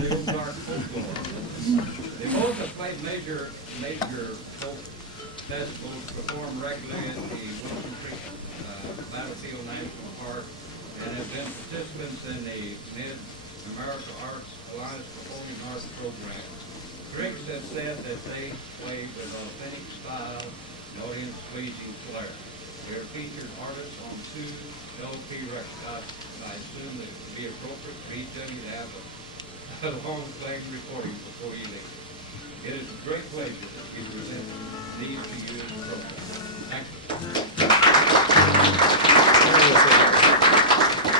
the Ozarks folklore. They both have played major folk festivals, performed regularly at the Wilson Creek Battlefield National Park, and have been participants in the Mid-America Arts Alliance Performing Arts Program. Critics have said that they play with authentic style and audience-pleasing flair. They are featured artists on 2 LP records. I assume that it would be appropriate for each of you to have a long-playing recording before you leave. It is a great pleasure to present these to you in the program. Thank you.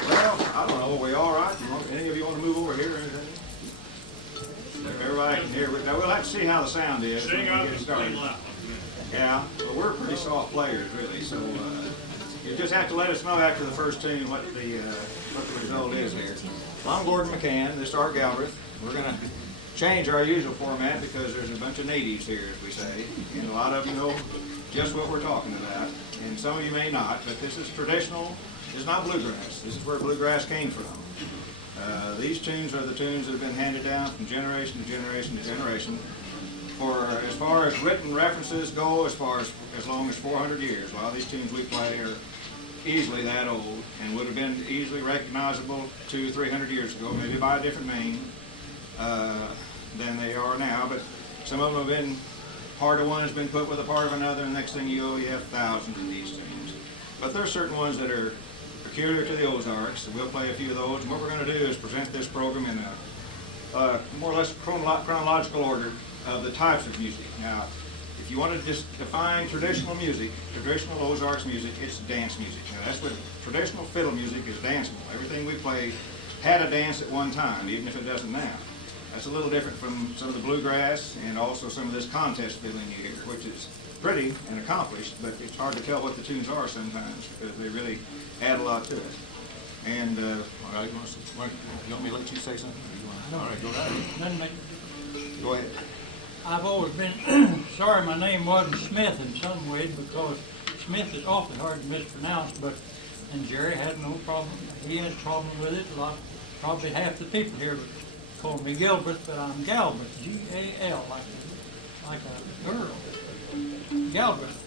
Well, I don't know. Are we all right? Any of you want to move over here or anything? Everybody can hear. Now we'll have to see how the sound is when we get started. Yeah, but we're pretty soft players, really. So you just have to let us know after the first tune what the result is here. Well, I'm Gordon McCann. This is Art Galbraith. We're going to change our usual format because there's a bunch of natives here, as we say, and a lot of you know just what we're talking about, and some of you may not. But this is traditional. It's not bluegrass. This is where bluegrass came from. These tunes are the tunes that have been handed down from generation to generation to generation for as far as written references go, as long as 400 years. A lot of these tunes we play are easily that old and would have been easily recognizable 200-300 years ago, maybe by a different name than they are now. But some of them have been, part of one has been put with a part of another, and next thing you know, you have thousands of these tunes. But there are certain ones that are peculiar to the Ozarks, and we'll play a few of those. And what we're going to do is present this program in a more or less chronological order of the types of music. Now, if you want to just define traditional music, traditional Ozarks music, it's dance music. Now, that's what traditional fiddle music is, danceable. Everything we play had a dance at one time, even if it doesn't now. That's a little different from some of the bluegrass and also some of this contest fiddling you hear, which is pretty and accomplished, but it's hard to tell what the tunes are sometimes because they really add a lot to it. And all right, you want me to let you say something? All right, go ahead. Go ahead. I've always been sorry my name wasn't Smith in some ways because Smith is awfully hard to mispronounce, and Jerry had no problem. He had a problem with it. Probably half the people here would call me Galbraith, but I'm Galbraith, G-A-L, like a girl. Galbraith.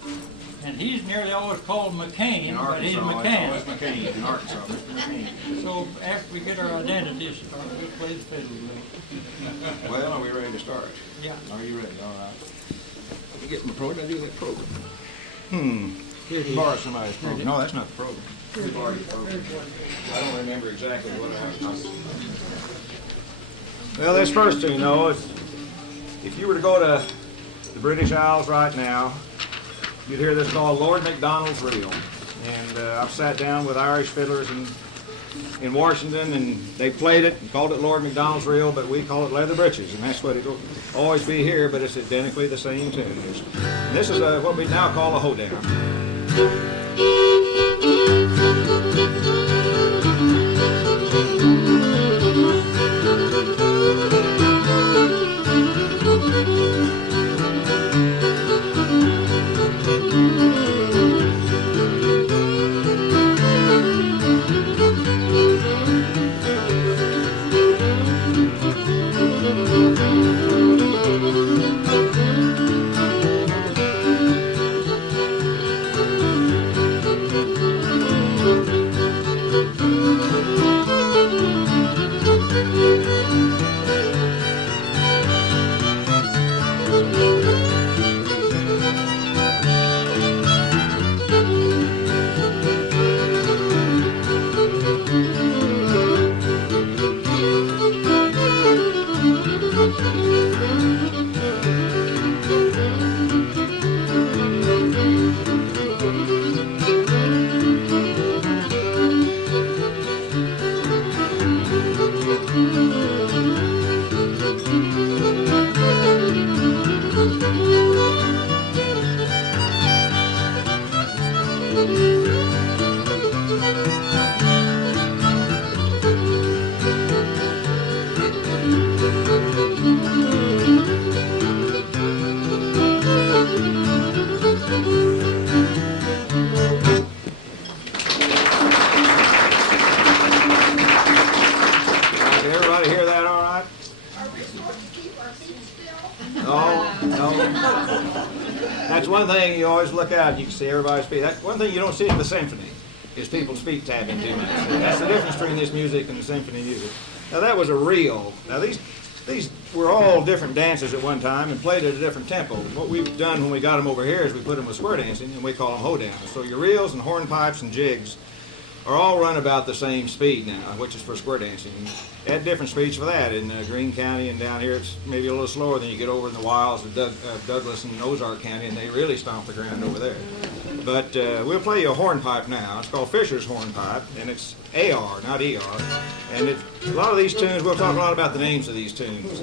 And he's nearly always called McCain, but he's McCann. It's always McCain in Arkansas, Mr. McCain. So after we get our identities started, we'll play the fiddle. Well, are we ready to start? Yeah. Are you ready? All right. Let me get my program. I do that program. Borrow somebody's program. No, that's not the program. We borrowed the program. I don't remember exactly what I was. Well, this first thing, if you were to go to the British Isles right now, you'd hear this called Lord MacDonald's Reel. And I've sat down with Irish fiddlers in Washington, and they played it and called it Lord MacDonald's Reel, but we call it Leather Breeches, and that's what it'll always be here, but it's identically the same tune. And this is what we now call a hoedown. one thing you always look out, you can see everybody's feet. That's one thing you don't see in the symphony, is people's feet tapping too much. That's the difference between this music and the symphony music. Now that was a reel. Now these were all different dances at one time and played at a different tempo. What we've done when we got them over here is we put them with square dancing, and we call them hoedowns. So your reels and hornpipes and jigs are all run about the same speed now, which is for square dancing. At different speeds for that. In Greene County and down here, it's maybe a little slower than you get over in the wilds of Douglas and Ozark County, and they really stomp the ground over there. But we'll play you a hornpipe now. It's called Fisher's Hornpipe, and it's AR, not ER. And a lot of these tunes, we'll talk a lot about the names of these tunes.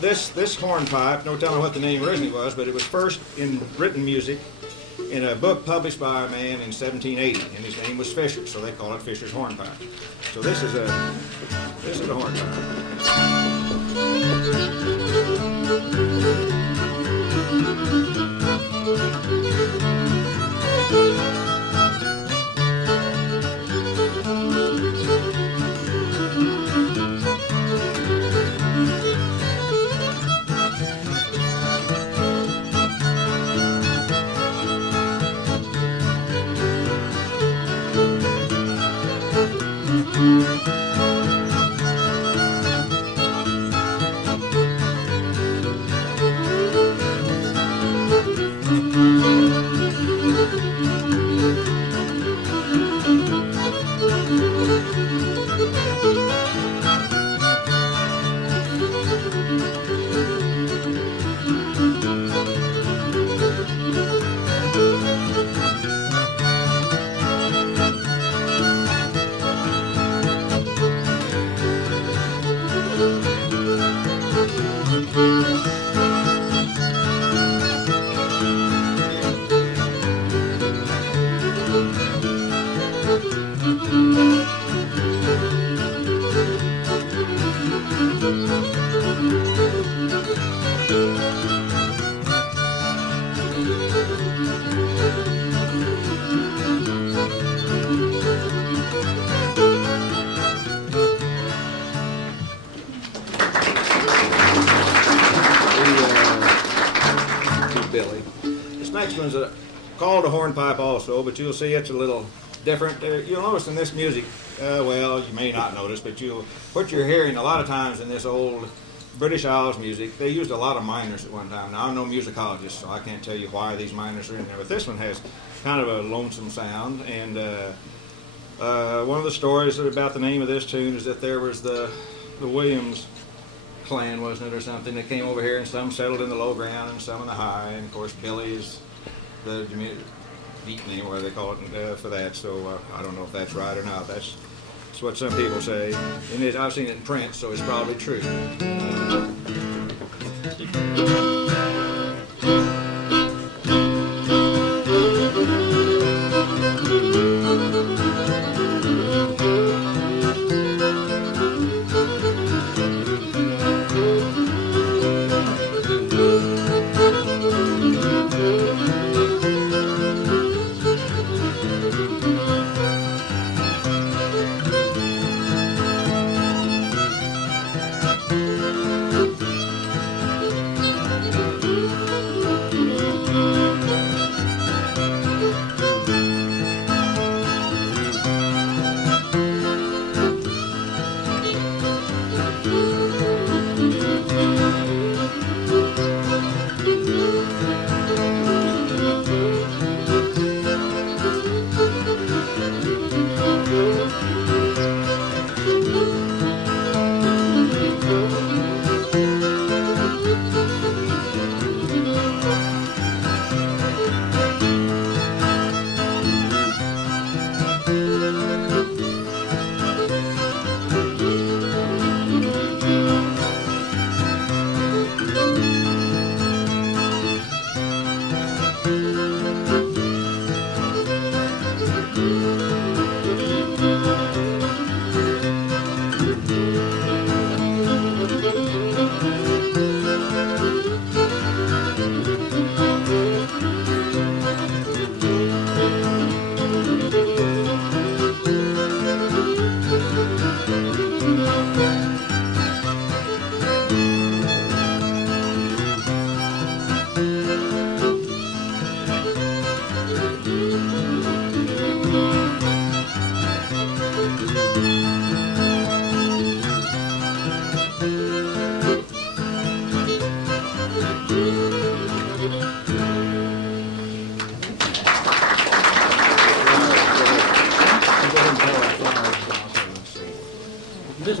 This hornpipe, no telling what the name originally was, but it was first in written music in a book published by a man in 1780, and his name was Fisher, so they call it Fisher's Hornpipe. So this is a hornpipe. Called a hornpipe also, but you'll see it's a little different. You'll notice in this music, well, you may not notice, but what you're hearing a lot of times in this old British Isles music, they used a lot of minors at one time. Now, I'm no musicologist, so I can't tell you why these minors are in there, but this one has kind of a lonesome sound, and one of the stories about the name of this tune is that there was the Williams clan, wasn't it, or something, that came over here, and some settled in the low ground and some in the high, and of course Billy is the deep name, whatever they call it, for that. So I don't know if that's right or not. That's what some people say. And I've seen it in print, so it's probably true.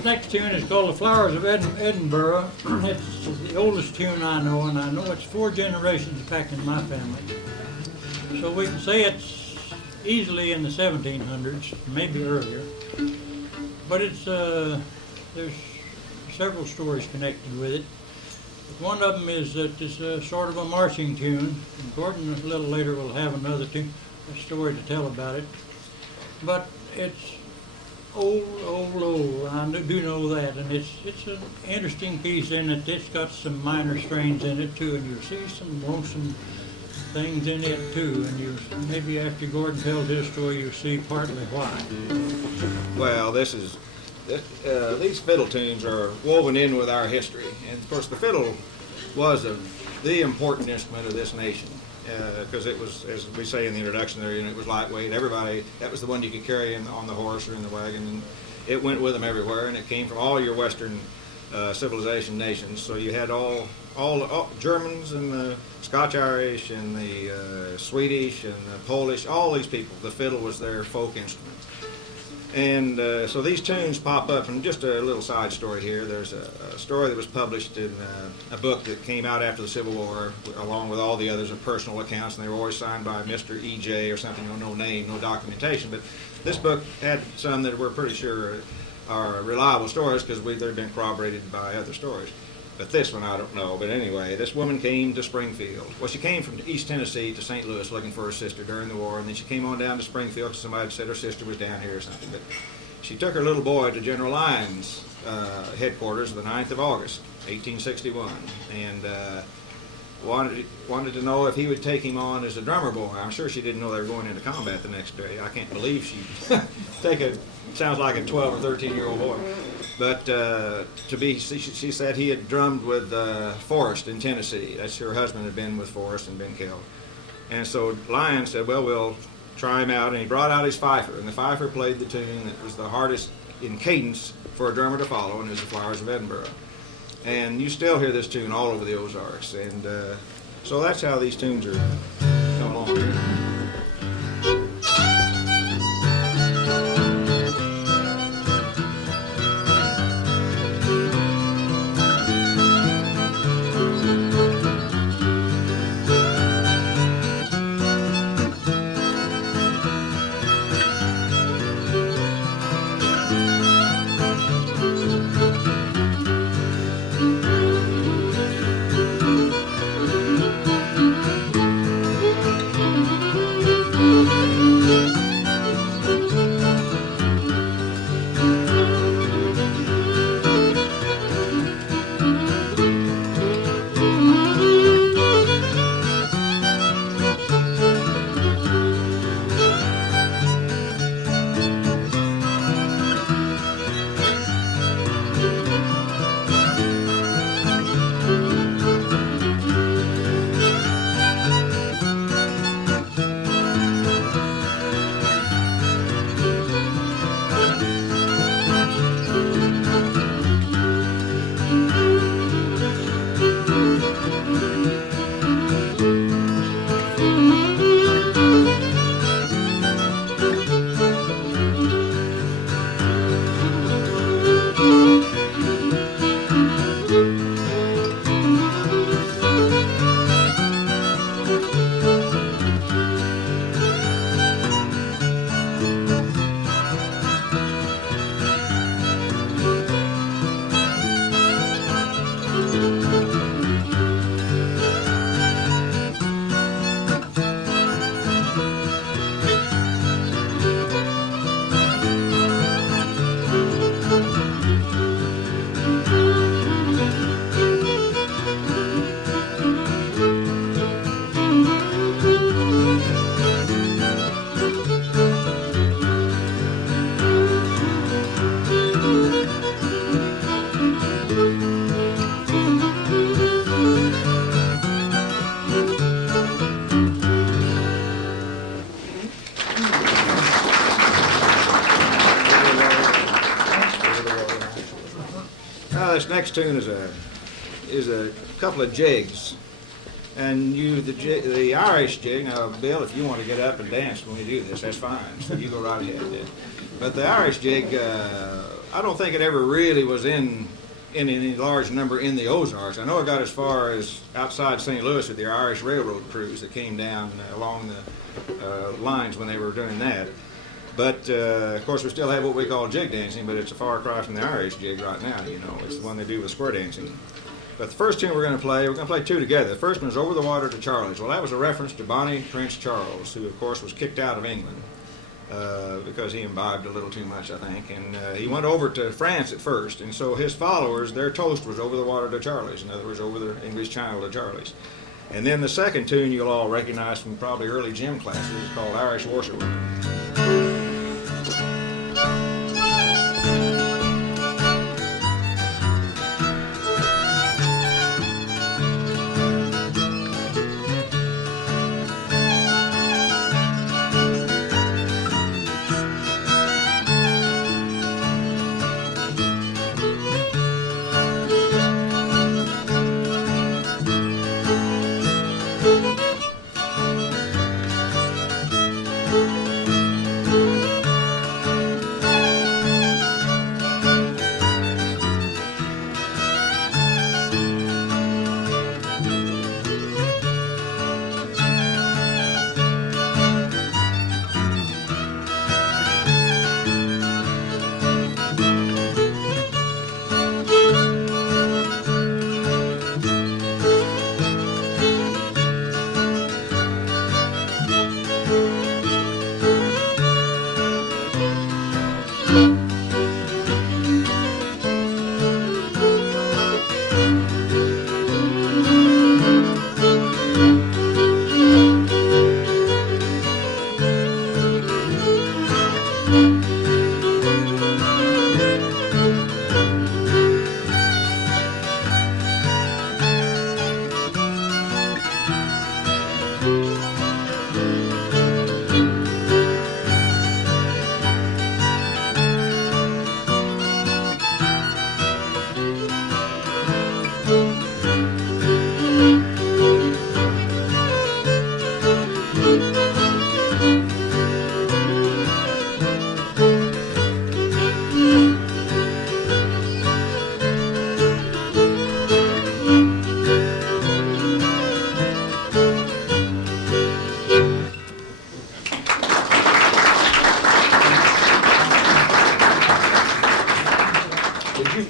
This next tune is called The Flowers of Edinburgh. It's the oldest tune I know, and I know it's 4 generations back in my family. So we can say it's easily in the 1700s, maybe earlier. But it's there's several stories connected with it. One of them is that it's sort of a marching tune. And Gordon a little later will have another a story to tell about it. But it's old. I do know that, and it's an interesting piece in it. It's got some minor strains in it too, and you'll see some lonesome things in it too. And you maybe after Gordon tells his story, you'll see partly why. Well, these fiddle tunes are woven in with our history, and of course the fiddle was the important instrument of this nation. Because it was, as we say in the introduction there, it was lightweight. Everybody, that was the one you could carry on the horse or in the wagon, and it went with them everywhere. And it came from all your Western civilization nations. So you had all Germans and the Scotch-Irish and the Swedish and the Polish, all these people. The fiddle was their folk instrument. And so these tunes pop up, and just a little side story here. There's a story that was published in a book that came out after the Civil War, along with all the others of personal accounts, and they were always signed by Mr. E.J. or something, no name, no documentation. But this book had some that we're pretty sure are reliable stories because they've been corroborated by other stories. But this one I don't know. But anyway, this woman came to Springfield. Well, she came from East Tennessee to St. Louis looking for her sister during the war, and then she came on down to Springfield because somebody had said her sister was down here or something. But she took her little boy to General Lyon's headquarters the 9th of August, 1861, and wanted to know if he would take him on as a drummer boy. I'm sure she didn't know they were going into combat the next day. I can't believe she'd take sounds like a 12 or 13-year-old boy. But she said he had drummed with Forrest in Tennessee. That's her husband had been with Forrest and been killed. And so Lyon said, well, we'll try him out. And he brought out his fifer. And the fifer played the tune that was the hardest in cadence for a drummer to follow, and it was The Flowers of Edinburgh. And you still hear this tune all over the Ozarks. And so that's how these tunes are coming along here. This next tune is a couple of jigs, and the Irish jig. Now, Bill, if you want to get up and dance when we do this, that's fine. So you go right ahead. But the Irish jig I don't think it ever really was in any large number in the Ozarks. I know it got as far as outside St. Louis with the Irish Railroad crews that came down along the lines when they were doing that. But, of course, we still have what we call jig dancing, but it's a far cry from the Irish jig right now, you know. It's the one they do with square dancing. But the first tune we're going to play two together. The first one is Over the Water to Charlie's. Well, that was a reference to Bonnie Prince Charles, who, of course, was kicked out of England because he imbibed a little too much, I think. And he went over to France at first, and so his followers, their toast was Over the Water to Charlie's. In other words, over the English Channel to Charlie's. And then the second tune you'll all recognize from probably early gym classes is called Irish Washerwoman.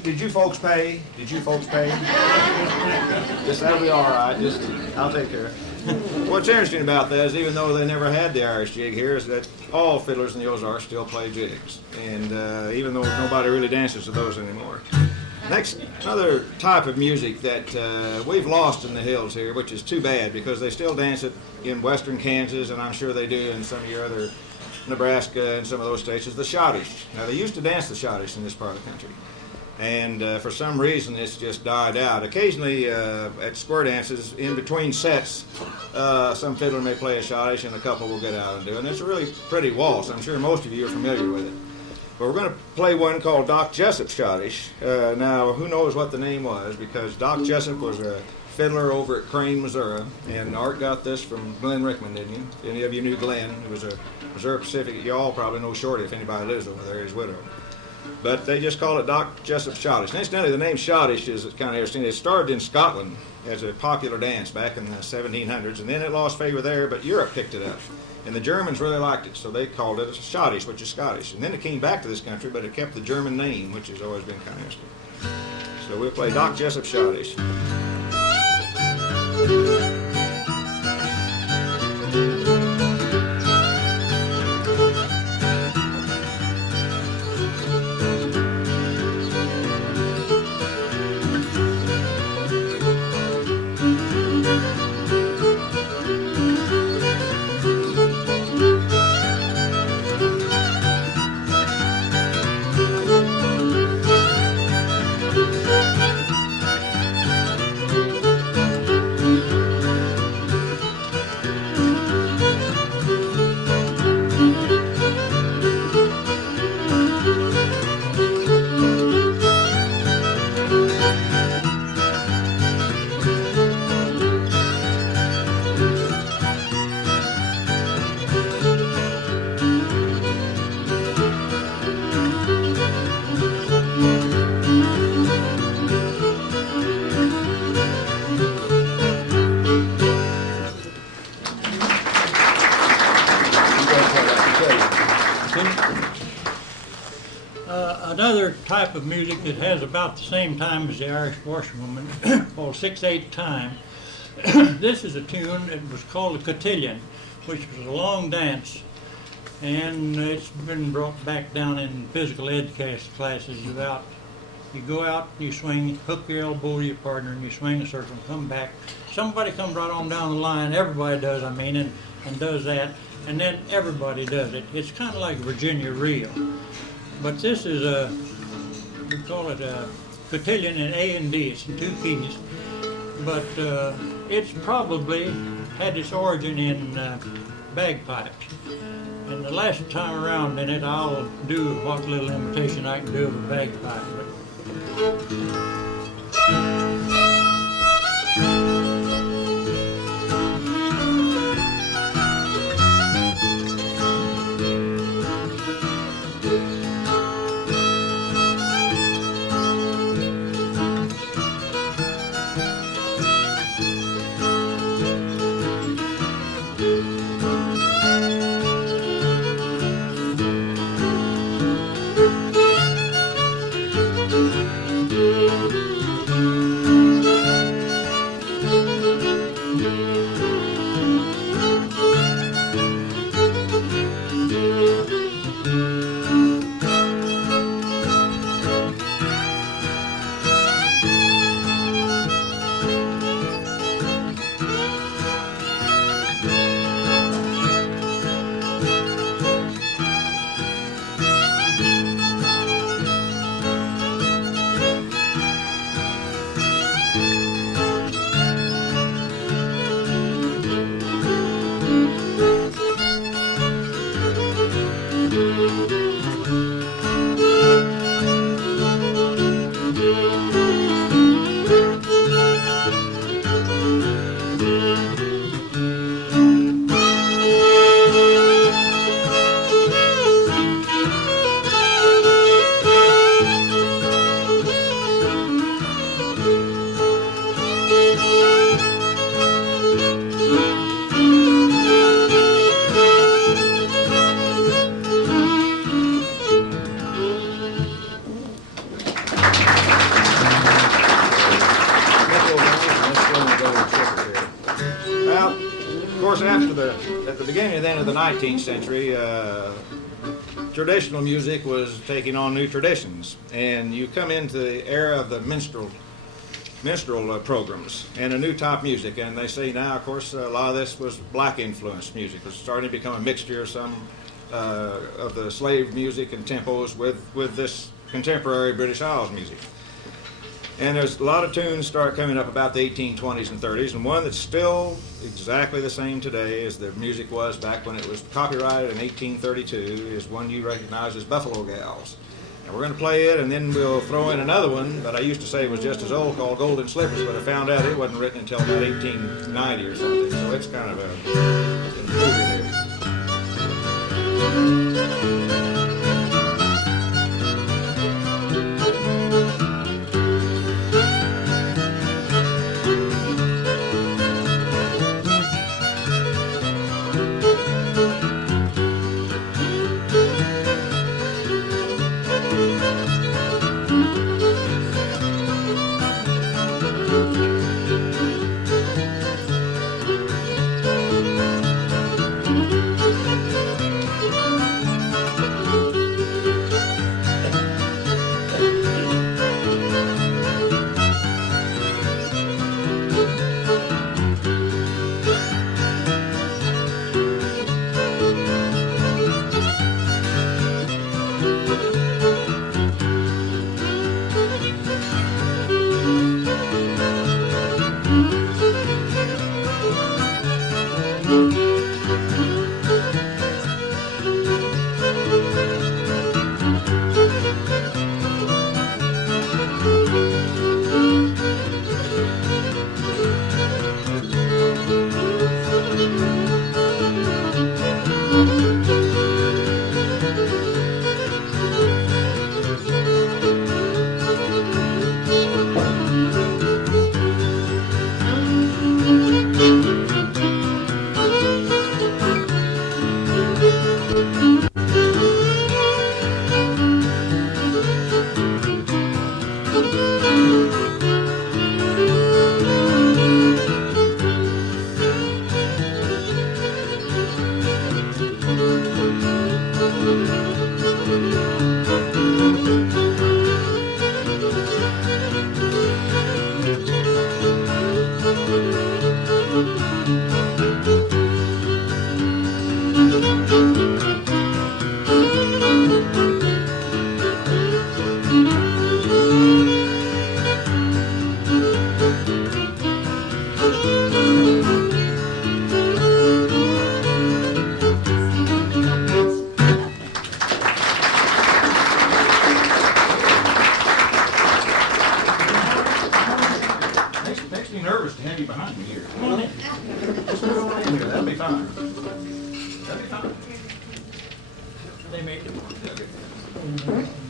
Did you folks pay? Did you folks pay? Yes, that'll be all right. I'll take care. What's interesting about that is even though they never had the Irish jig here, is that all fiddlers in the Ozarks still play jigs, and even though nobody really dances to those anymore. Next, another type of music that we've lost in the hills here, which is too bad because they still dance it in western Kansas, and I'm sure they do in some of your other Nebraska and some of those states, is the schottisch. Now, they used to dance the schottisch in this part of the country. And for some reason, it's just died out. Occasionally, at square dances, in between sets, some fiddler may play a schottisch and a couple will get out and do it. And it's a really pretty waltz. I'm sure most of you are familiar with it. But we're going to play one called Doc Jessup's schottisch. Now, who knows what the name was, because Doc Jessup was a fiddler over at Crane, Missouri. And Art got this from Glenn Rickman, didn't you? Any of you knew Glenn? He was a Missouri Pacific. You all probably know Shorty if anybody lives over there, his widow. But they just call it Doc Jessup's schottisch. And incidentally, the name schottisch is kind of interesting. It started in Scotland as a popular dance back in the 1700s, and then it lost favor there, but Europe picked it up. And the Germans really liked it, so they called it schottisch, which is Scottish. And then it came back to this country, but it kept the German name, which has always been kind of interesting. So we'll play Doc Jessup's schottisch. Another type of music that has about the same time as the Irish washerwoman, called 6/8 time. This is a tune that was called a cotillion, which was a long dance, and it's been brought back down in physical ed classes about you go out, you swing, hook your elbow to your partner, and you swing a circle and come back. Somebody comes right on down the line, everybody does, and does that, and then everybody does it. It's kind of like Virginia Reel. But this is we call it a cotillion in A and D. It's in 2 keys. But it's probably had its origin in bagpipes. And the last time around in it, I'll do what little imitation I can do of a bagpipe. At the beginning and end of the 19th century, traditional music was taking on new traditions, and you come into the era of the minstrel programs and a new type music. And they say now, of course, a lot of this was black influenced music. It was starting to become a mixture of some of the slave music and tempos with this contemporary British Isles music. And there's a lot of tunes start coming up about the 1820s and 30s, and one that's still exactly the same today as the music was back when it was copyrighted in 1832 is one you recognize as Buffalo Gals. And we're going to play it, and then we'll throw in another one that I used to say was just as old, called Golden Slippers, but I found out it wasn't written until about 1890 or something, so it's kind of a intruder here.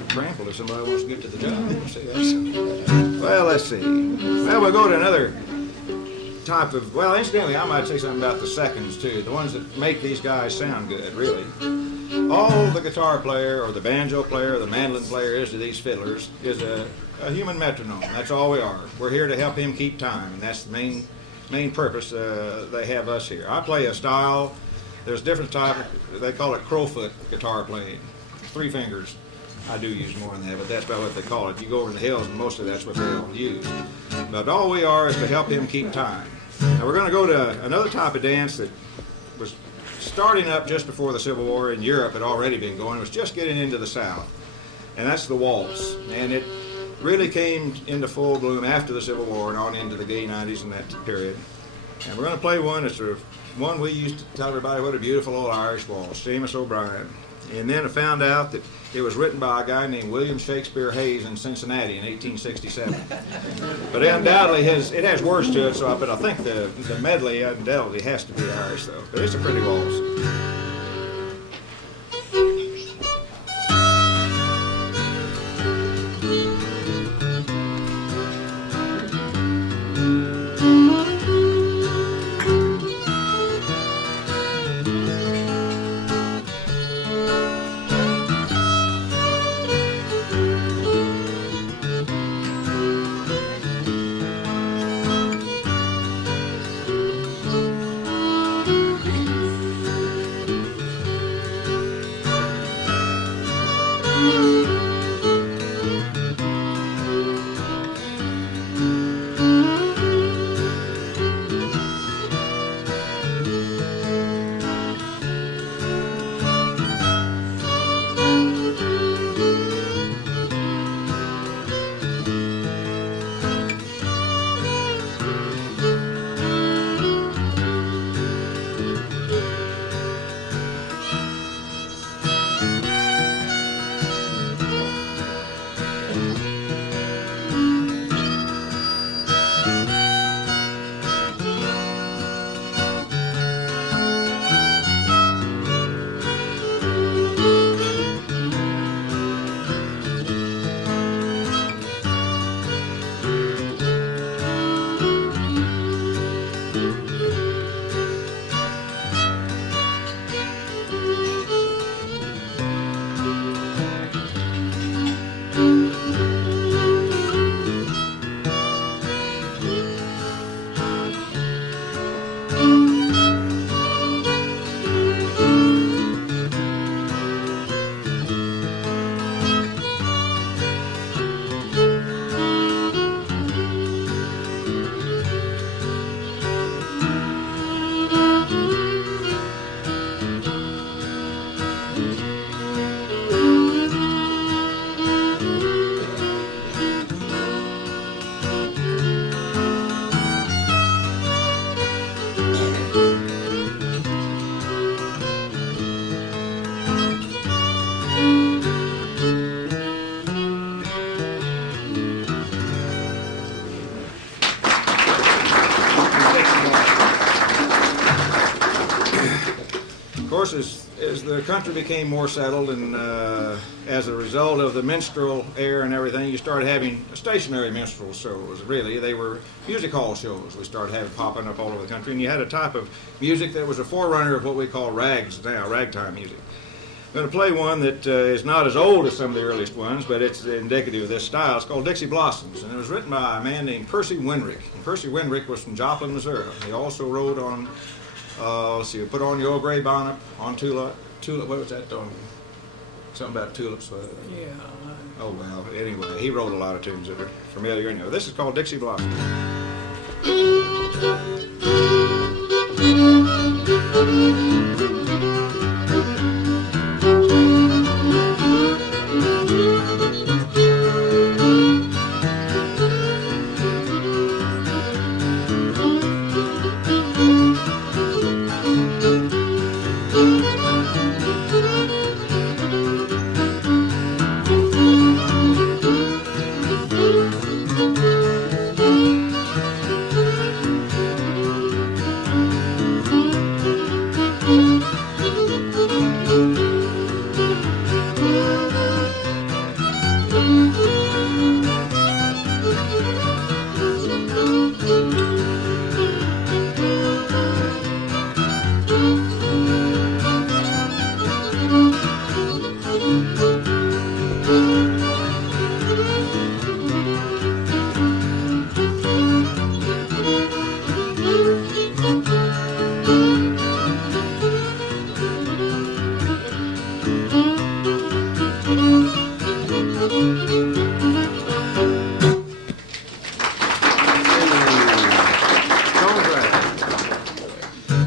Trampled if somebody wants to get to the job. See, well, let's see. Well, we'll go to another type of, well, incidentally, I might say something about the seconds, too. The ones that make these guys sound good, really. All the guitar player or the banjo player or the mandolin player is to these fiddlers is a human metronome. That's all we are. We're here to help him keep time, and that's the main purpose they have us here. I play a style, there's different type, they call it crowfoot guitar playing. 3 fingers. I do use more than that, but that's about what they call it. You go over in the hills, and mostly that's what they all use. But all we are is to help him keep time. Now we're going to go to another type of dance that was starting up just before the Civil War in Europe. Had already been going. It was just getting into the South, and that's the waltz. And it really came into full bloom after the Civil War and on into the gay 90s and that period. And we're going to play one. It's one we used to tell everybody what a beautiful old Irish waltz, Seamus O'Brien. And then I found out that it was written by a guy named William Shakespeare Hayes in Cincinnati in 1867. But undoubtedly it has words to it, but I think the medley undoubtedly has to be Irish, though. But it's a pretty waltz. As the country became more settled and as a result of the minstrel era and everything, you started having stationary minstrel shows, really. They were music hall shows we started having popping up all over the country, and you had a type of music that was a forerunner of what we call rags now, ragtime music. I'm going to play one that is not as old as some of the earliest ones, but it's indicative of this style. It's called Dixie Blossoms, and it was written by a man named Percy Winrick. And Percy Winrick was from Joplin, Missouri. He also wrote on, let's see, Put On Your Old Gray Bonnet, on Tulip, what was that song? Something about tulips. Yeah. Oh, well, anyway, he wrote a lot of tunes that are familiar. Anyway, this is called Dixie Blossoms.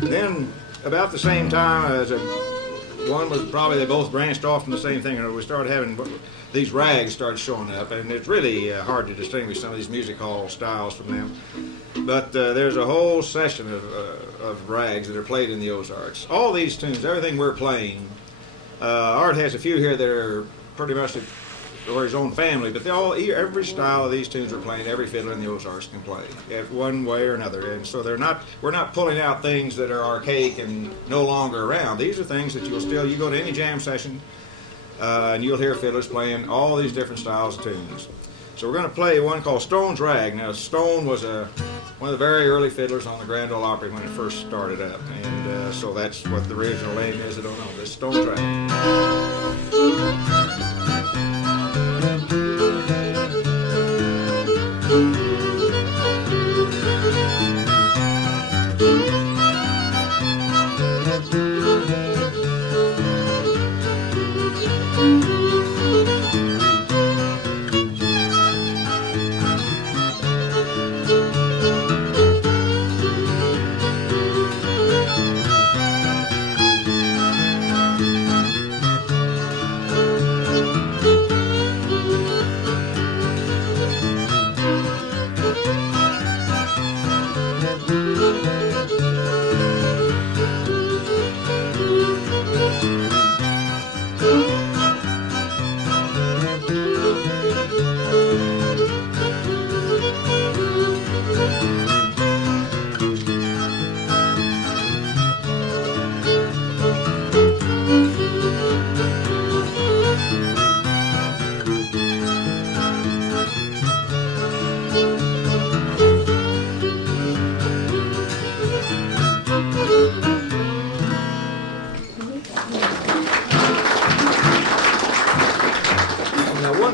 Then, about the same time as one was probably, they both branched off from the same thing, and we started having these rags started showing up, and it's really hard to distinguish some of these music hall styles from them. But there's a whole session of rags that are played in the Ozarks. All these tunes, everything we're playing, Art has a few here that are pretty much or his own family, but every style of these tunes we're playing, every fiddler in the Ozarks can play, one way or another. And so we're not pulling out things that are archaic and no longer around. These are things that you go to any jam session, and you'll hear fiddlers playing all these different styles of tunes. So we're going to play one called Stone's Rag. Now, Stone was one of the very early fiddlers on the Grand Ole Opry when it first started up, and so that's what the original name is. I don't know. This is Stone's Rag.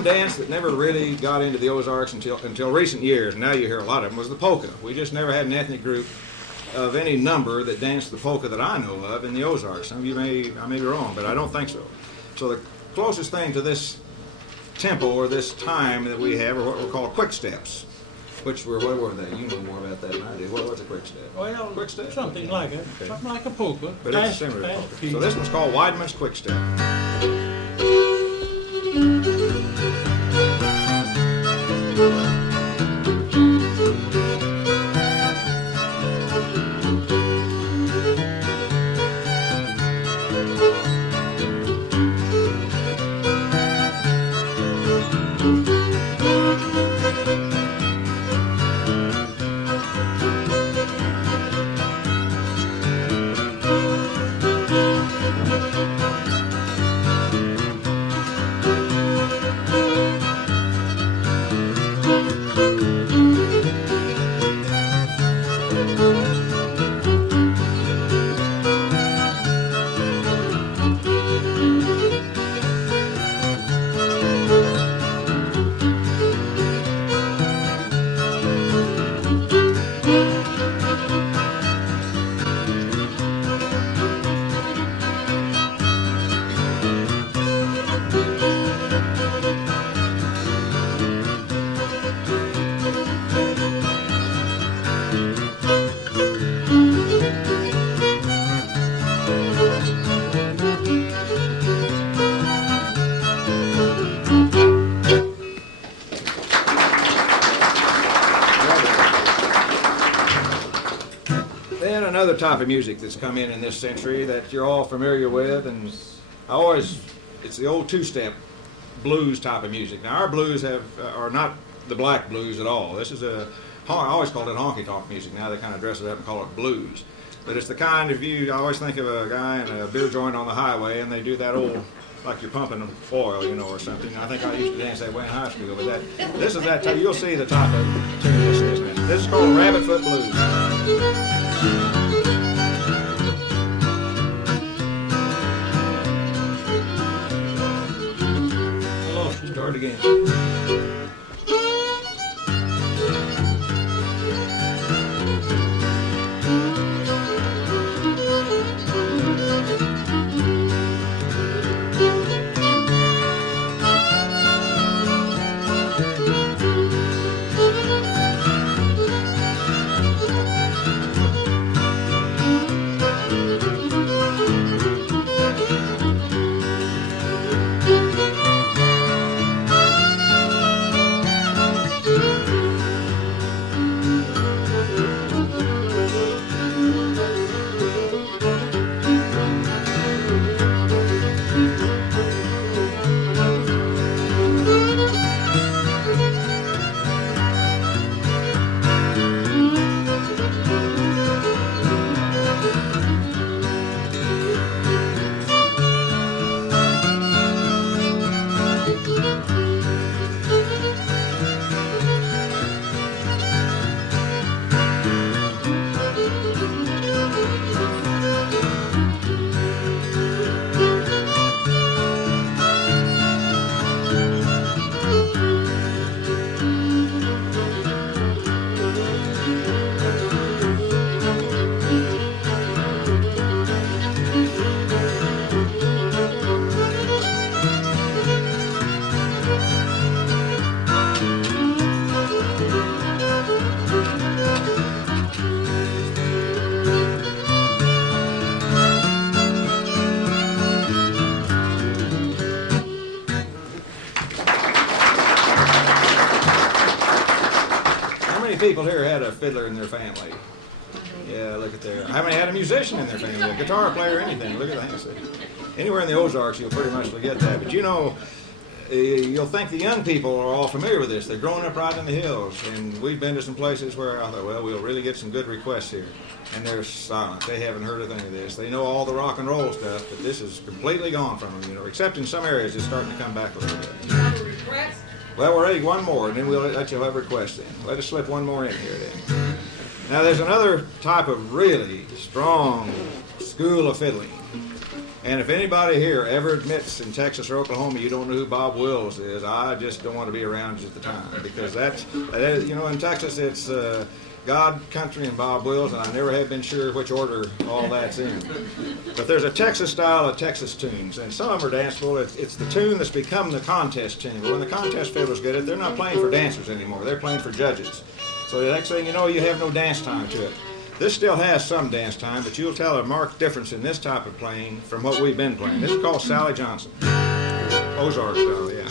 Dance that never really got into the Ozarks until recent years, and now you hear a lot of them, was the polka. We just never had an ethnic group of any number that danced the polka that I know of in the Ozarks. Some of you I may be wrong, but I don't think so. So the closest thing to this tempo or this time that we have are what we're called quick steps. What were they? You know more about that than I do. What was a quick step? Well, quick step? something like it. Okay. Something like a polka. But it's similar to polka. So this one's called Weidman's quick step. Another type of music that's come in this century that you're all familiar with, and it's the old two-step blues type of music. Now our blues are not the black blues at all. This is I always called it honky-tonk music. Now they kind of dress it up and call it blues. But it's the kind of I always think of a guy in a beer joint on the highway, and they do that old, like you're pumping oil, or something. I think I used to dance that way in high school, but this is that type. You'll see the type of tune this is now. This is called Rabbit Foot Blues. start it again. People here had a fiddler in their family. Yeah, look at there. How many had a musician in their family? A guitar player, anything. Look at that. Anywhere in the Ozarks, you'll pretty much get that. But you know, you'll think the young people are all familiar with this. They're growing up right in the hills. And we've been to some places where I thought, well, we'll really get some good requests here. And they're silent. They haven't heard of any of this. They know all the rock and roll stuff, but this is completely gone from them, you know, except in some areas it's starting to come back a little bit. You have a request? Well, we're ready one more, and then we'll let you have requests in. Let us slip one more in here then. Now, there's another type of really strong school of fiddling. And if anybody here ever admits in Texas or Oklahoma you don't know who Bob Wills is, I just don't want to be around at the time. Because that is, you know, in Texas it's God, Country, and Bob Wills, and I never have been sure which order all that's in. But there's a Texas style of Texas tunes, and some of them are danceable. It's the tune that's become the contest tune. But when the contest fiddlers get it, they're not playing for dancers anymore. They're playing for judges. So the next thing you know, you have no dance time to it. This still has some dance time, but you'll tell a marked difference in this type of playing from what we've been playing. This is called Sally Johnson. Ozarks style, yeah.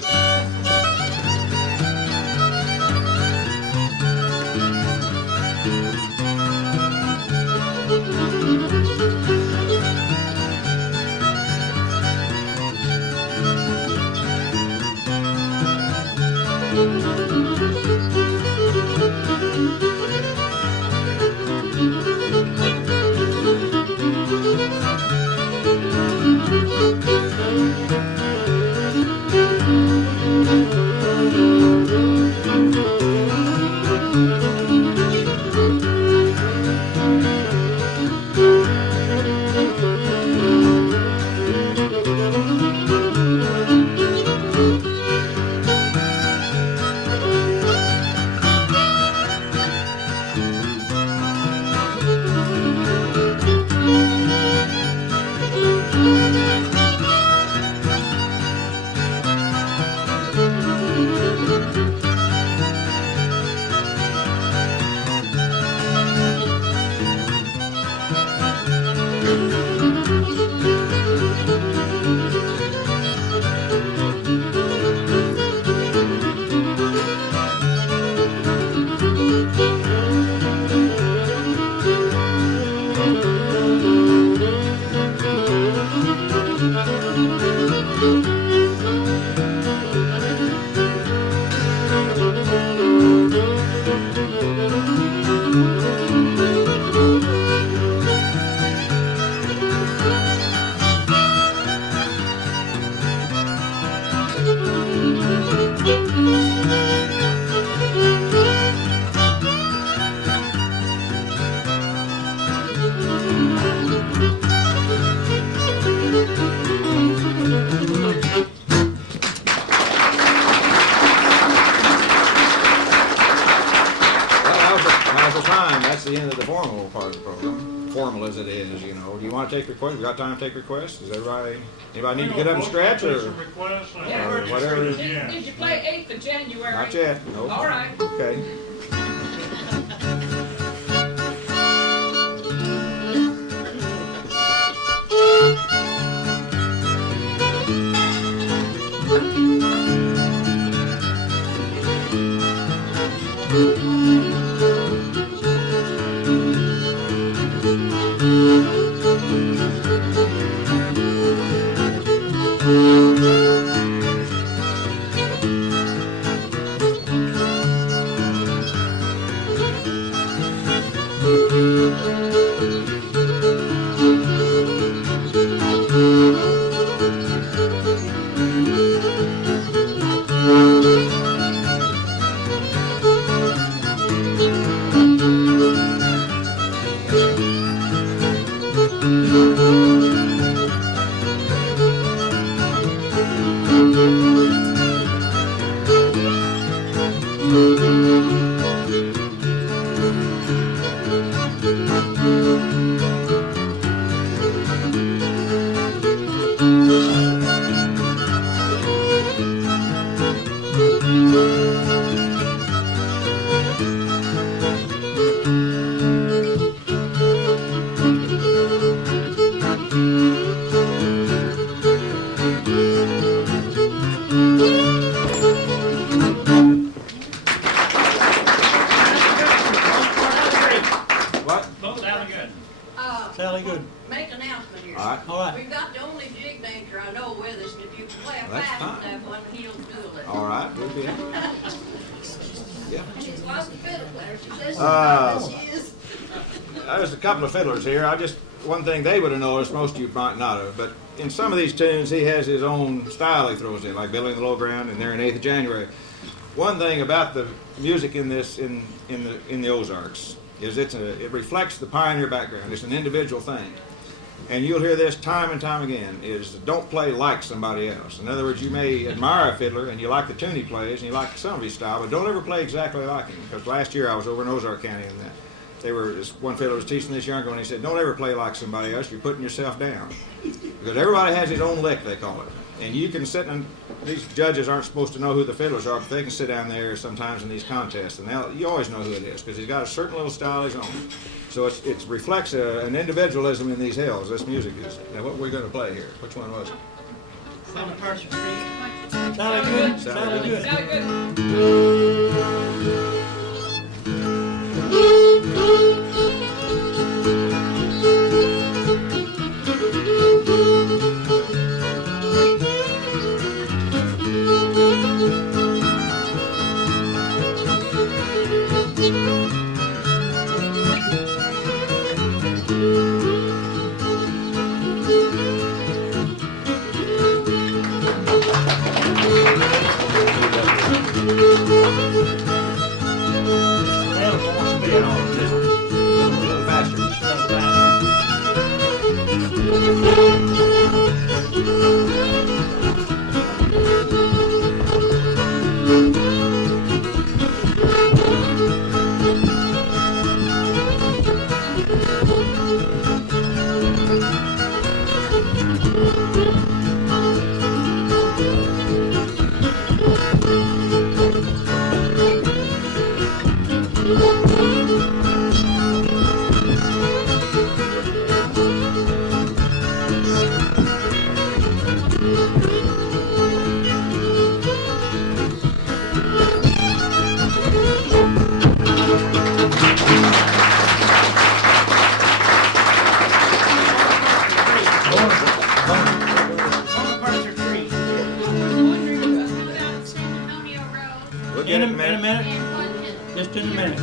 that's the end of the formal part of the program. Formal as it is, you know. Do you want to take requests? We got time to take requests? Is anybody need to get up and stretch or whatever? Did you play 8th of January? Not yet. No. All right. Okay. Sally Good. Make an announcement here. All right. All right. We've got the only jig dancer I know with us, and if you can play a That's fast fine. enough one, he'll do it. All right. We'll be. Yeah. She's lots of fiddle players. She says she is. There's a couple of fiddlers here. One thing they would have noticed, most of you might not have, but in some of these tunes, he has his own style he throws in, like Billy in the Low Ground and there in 8th of January. One thing about the music in this, in the Ozarks, is it reflects the pioneer background. It's an individual thing. And you'll hear this time and time again, is don't play like somebody else. In other words, you may admire a fiddler and you like the tune he plays and you like some of his style, but don't ever play exactly like him. Because last year I was over in Ozark County and this one fiddler was teaching this younger one, and he said, don't ever play like somebody else, you're putting yourself down. Because everybody has his own lick, they call it. And you can sit and these judges aren't supposed to know who the fiddlers are, but they can sit down there sometimes in these contests, and you always know who it is, because he's got a certain little style of his own. So it reflects an individualism in these hills, this music is. Now what we're going to play here, which one was it? Sally Good. Sally Good. Sally Good. In a minute. Just in a minute.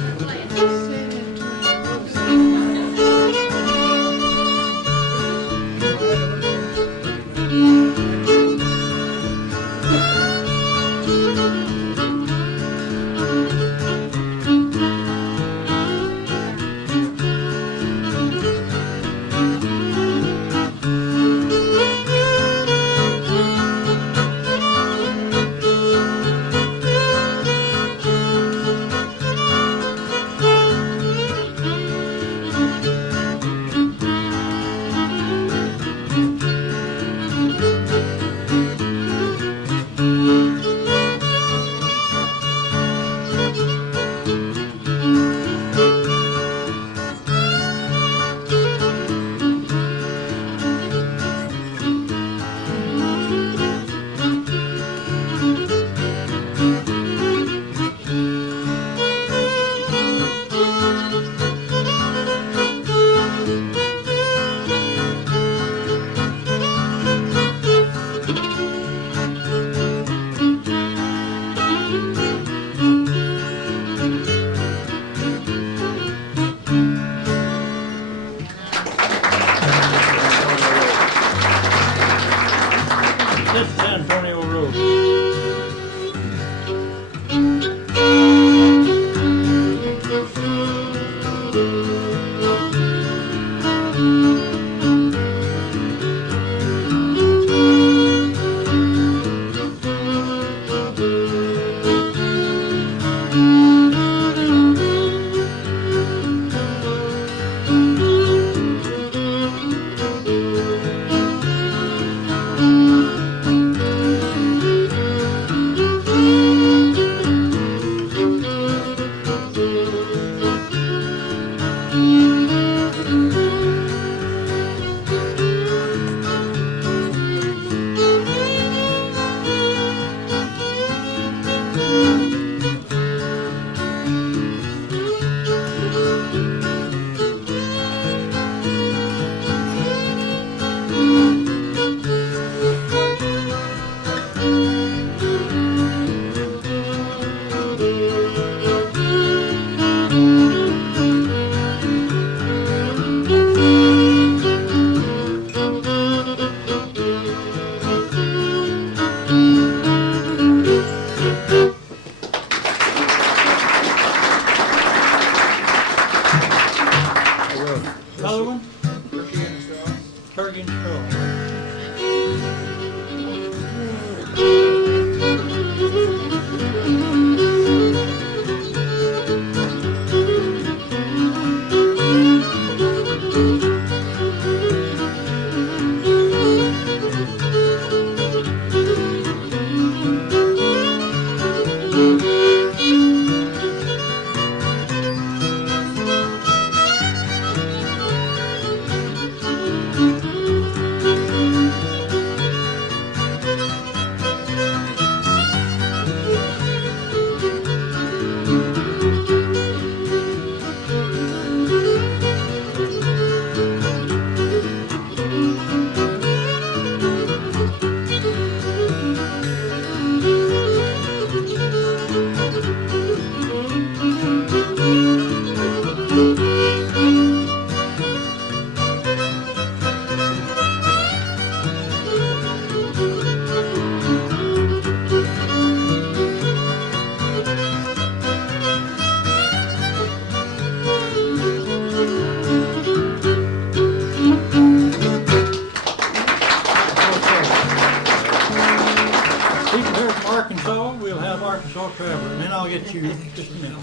Arkansas, we'll have Arkansas Traveler, and then I'll get you just a minute.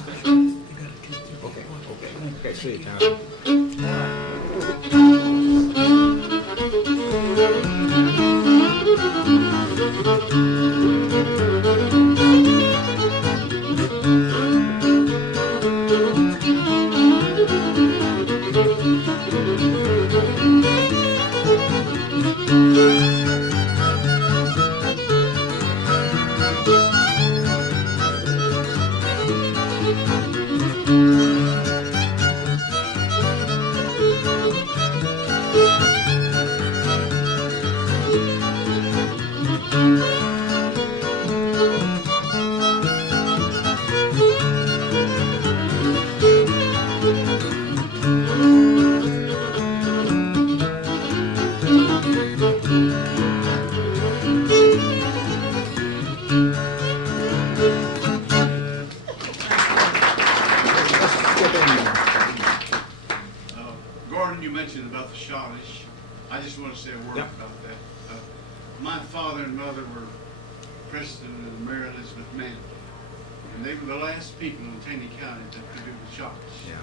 Okay, see you, Tom. Gordon, you mentioned about the Shawnish. I just want to say a word about that. My father and mother were Preston and Mary Elizabeth Mann, and they were the last people in Taney County that could do the Shawnish. Yeah.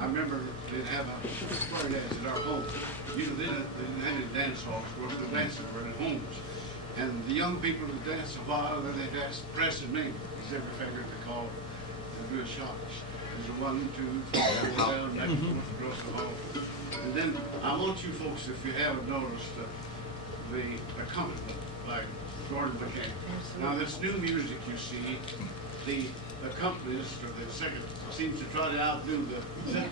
I remember they'd have a square dance at our home. You know, they didn't have any dance halls where the dancers were at homes. And the young people would dance a while, then they'd ask Preston me, because every favorite to call to do a Shawnish. There's a 1, 2, 3, 4 down, back and forth across the hall. And then I want you folks, if you haven't noticed, the accompaniment by Gordon McCann. Now this new music you see, the accompanist or the second seems to try to outdo the second,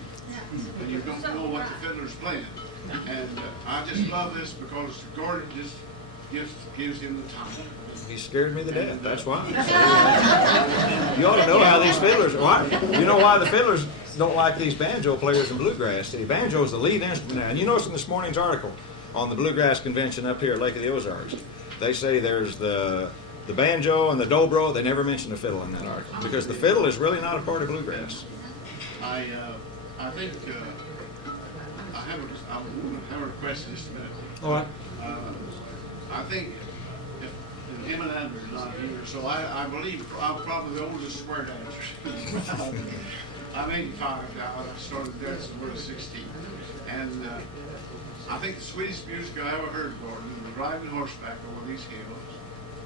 and you don't know what the fiddler's playing. And I just love this because Gordon just gives him the time. He scared me to death, that's why. You ought to know how these fiddlers, why, you know why the fiddlers don't like these banjo players in bluegrass. The banjo is the lead instrument now. And you notice in this morning's article on the bluegrass convention up here at Lake of the Ozarks, they say there's the banjo and the dobro. They never mention the fiddle in that article because the fiddle is really not a part of bluegrass. I think I have a request just a minute. All right. I think if him and Andrew's not here, so I believe I'm probably the oldest square dancer. I'm 85 now, and I started dancing when I was 16. And I think the sweetest music I ever heard, Gordon, was riding horseback over these hills,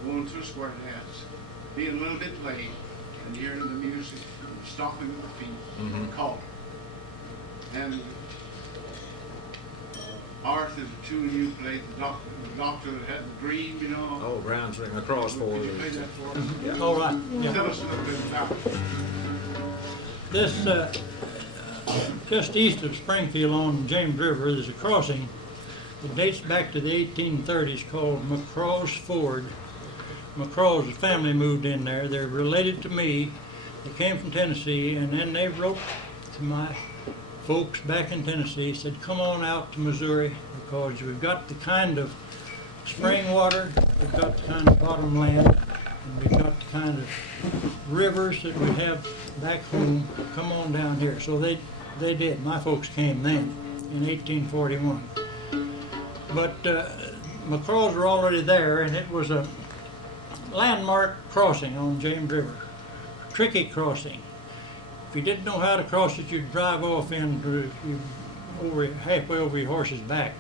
going to a square dance, being a little bit late, and hearing the music, stopping with the feet, calling. And Art is a tune you played, the doctor that had the dream, you know. Oh, Brown's ring across for Could you play that for us? Yeah. All right. Yeah. Tell us a little bit about it. This, just east of Springfield on James River, there's a crossing. It dates back to the 1830s called McCraw's Ford. McCraw's family moved in there. They're related to me. They came from Tennessee, and then they wrote to my folks back in Tennessee, said, come on out to Missouri because we've got the kind of spring water, we've got the kind of bottom land, and we've got the kind of rivers that we have back home. Come on down here. So they did. My folks came then in 1841. But McCraws were already there, and it was a landmark crossing on James River. Tricky crossing. If you didn't know how to cross it, you'd drive off halfway over your horse's back.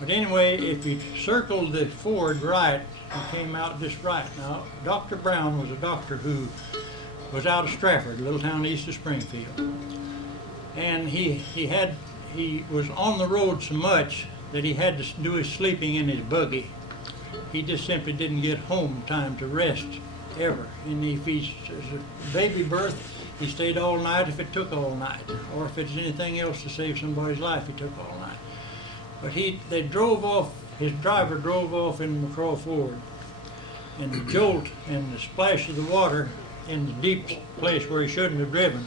But anyway, if you circled the ford right, you came out just right. Now, Dr. Brown was a doctor who was out of Strafford, a little town east of Springfield. And he was on the road so much that he had to do his sleeping in his buggy. He just simply didn't get home in time to rest ever. And if he's a baby birth, he stayed all night if it took all night, or if it's anything else to save somebody's life, he took all night. But they drove off, his driver drove off in McCraw Ford, and the jolt and the splash of the water in the deep place where he shouldn't have driven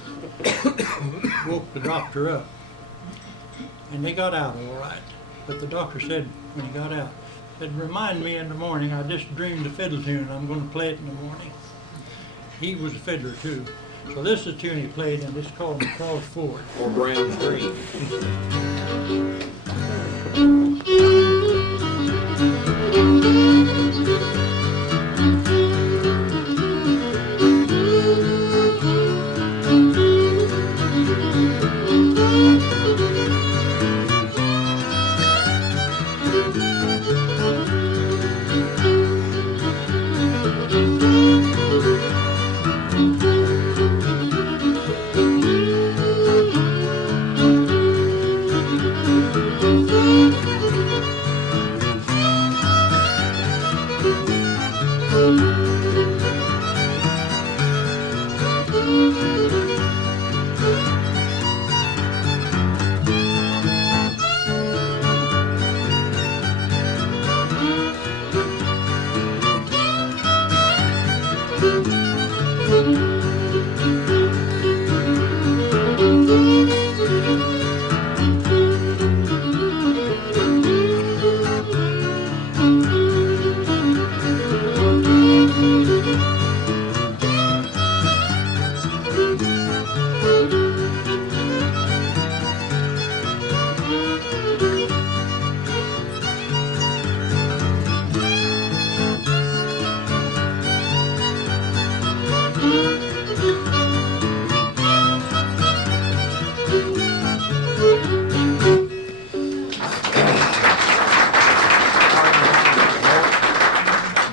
woke the doctor up. And they got out all right. But the doctor said when he got out, said, remind me in the morning, I just dreamed a fiddle tune, I'm going to play it in the morning. He was a fiddler too. So this is a tune he played, and it's called McCraw's Ford. Or Brown's Dream.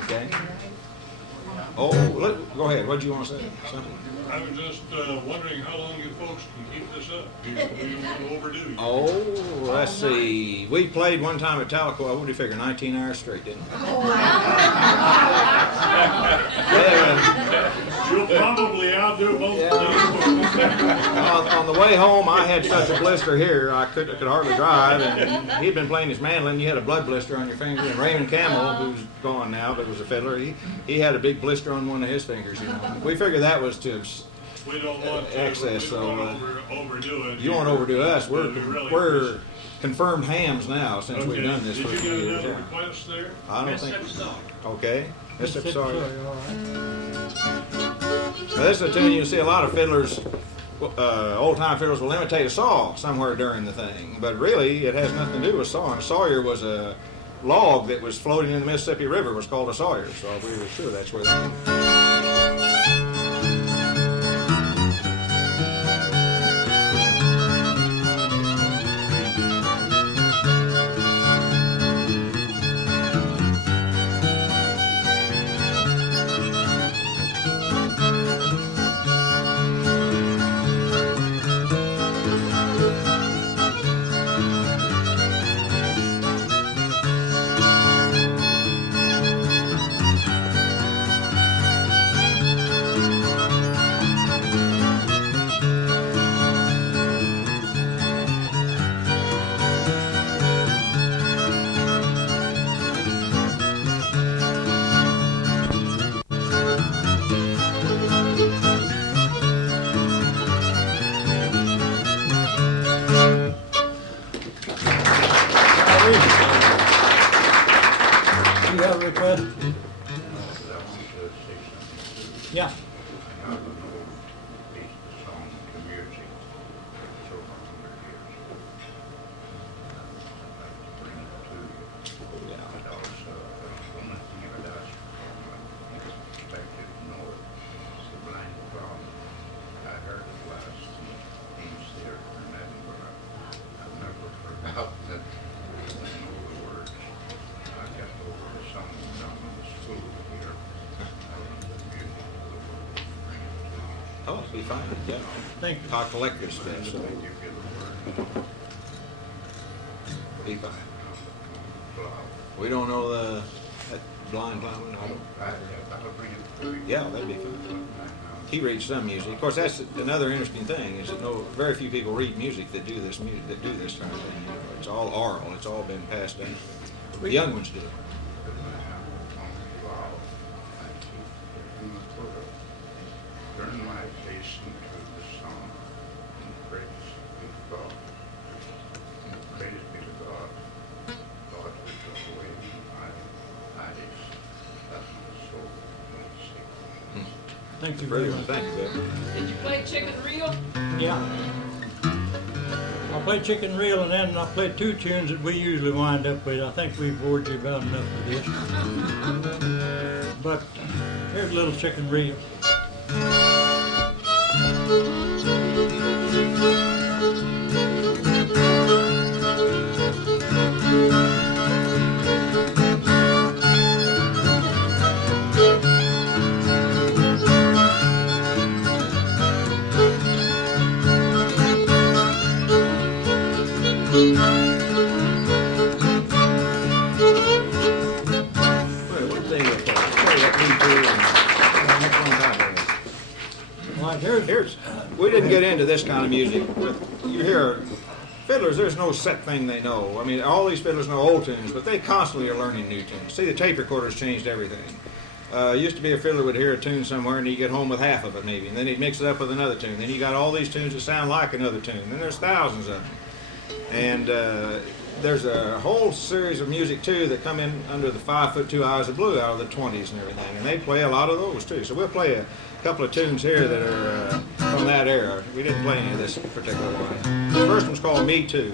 Okay. Oh, go ahead. What do you want to say? Something? I was just wondering how long you folks can keep this up. We don't want to overdo you. Oh, let's see. We played one time at Tahlequah. What do you figure? 19 hours straight, didn't we? You'll probably outdo both of On the way home, I had such a blister here, I could hardly drive, and he'd been playing his mandolin. You had a blood blister on your finger. And Raymond Campbell, who's gone now, but was a fiddler, he had a big blister on one of his fingers. You know, we figured that was to we don't want to excess. we don't So want to overdo it. you won't overdo us. But we really We're appreciate confirmed hams now since we've done this Did for a you few get years. another Yeah. request there? I don't think. Okay. Mississippi Sorry. All right. Now, this is a tune you'll see a lot of fiddlers, old-time fiddlers will imitate a saw somewhere during the thing, but really it has nothing to do with sawing. A sawyer was a log that was floating in the Mississippi River, was called a sawyer, so we were sure that's where that came. You have a request? Yeah. Oh, it'll be fine. Yeah. Thank you. Talk collector's stuff, so be fine. We don't know that blind plowman. I don't. Yeah, that'd be fine. He reads some music. Of course, that's another interesting thing is that very few people read music that do this kind of thing. You know, it's all oral. It's all been passed down. The young ones do. Turn my face into the sun, and praise be to God. And praise be to God, God who took away my eyes, that my soul might see. Thank you very Brilliant. much. Thank you, Bill. Did you play chicken reel? Yeah. I played Chicken Reel and then I played two tunes that we usually wind up with. I think we've bored you about enough of this. But here's a little Chicken Reel. We didn't get into this kind of music, but you hear fiddlers, there's no set thing they know. I mean, all these fiddlers know old tunes, but they constantly are learning new tunes. See, the tape recorder's changed everything. Used to be a fiddler would hear a tune somewhere and he'd get home with half of it maybe, and then he'd mix it up with another tune. Then you got all these tunes that sound like another tune. Then there's thousands of them. And there's a whole series of music too that come in under the 5 foot 2 eyes of blue out of the 20s and everything, and they play a lot of those too. So we'll play a couple of tunes here that are from that era. We didn't play any of this particular one. The first one's called Me Too.